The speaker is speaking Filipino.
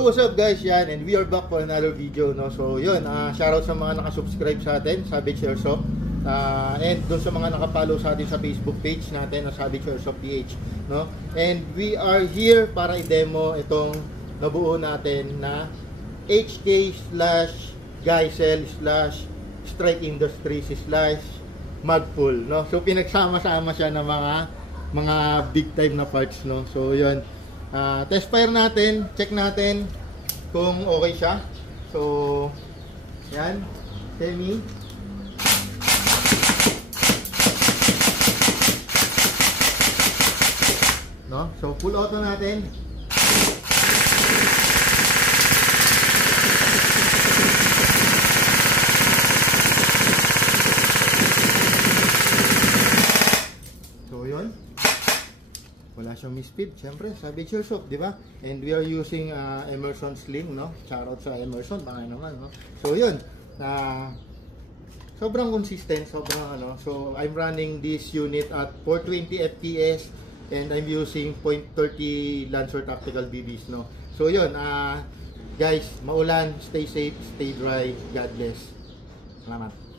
What's up guys, yan, and we are back for another video, no? So yun, shoutout sa mga nakasubscribe sa atin, Savage Airsoft, and doon sa mga nakapollow sa atin sa Facebook page natin na Savage Airsoft PH, no? And we are here para i-demo itong nabuo natin na HK/Geisel/Strike Industries/ Magpul, no? So pinagsama-sama siya ng mga big time na parts, no? So yun, test fire natin, check natin kung okay siya. So yan, semi, no? So full auto natin. So yun, wala siyang misfeed, syempre, Savage Airsoft, di ba? And we are using Emerson Sling, no? Shoutout sa Emerson, baka naman, no? So yun, sobrang consistent, sobrang ano. So I'm running this unit at 420 FPS and I'm using .30 Lancer Tactical BBs, no? So yun, guys, maulan, stay safe, stay dry, God bless. Salamat.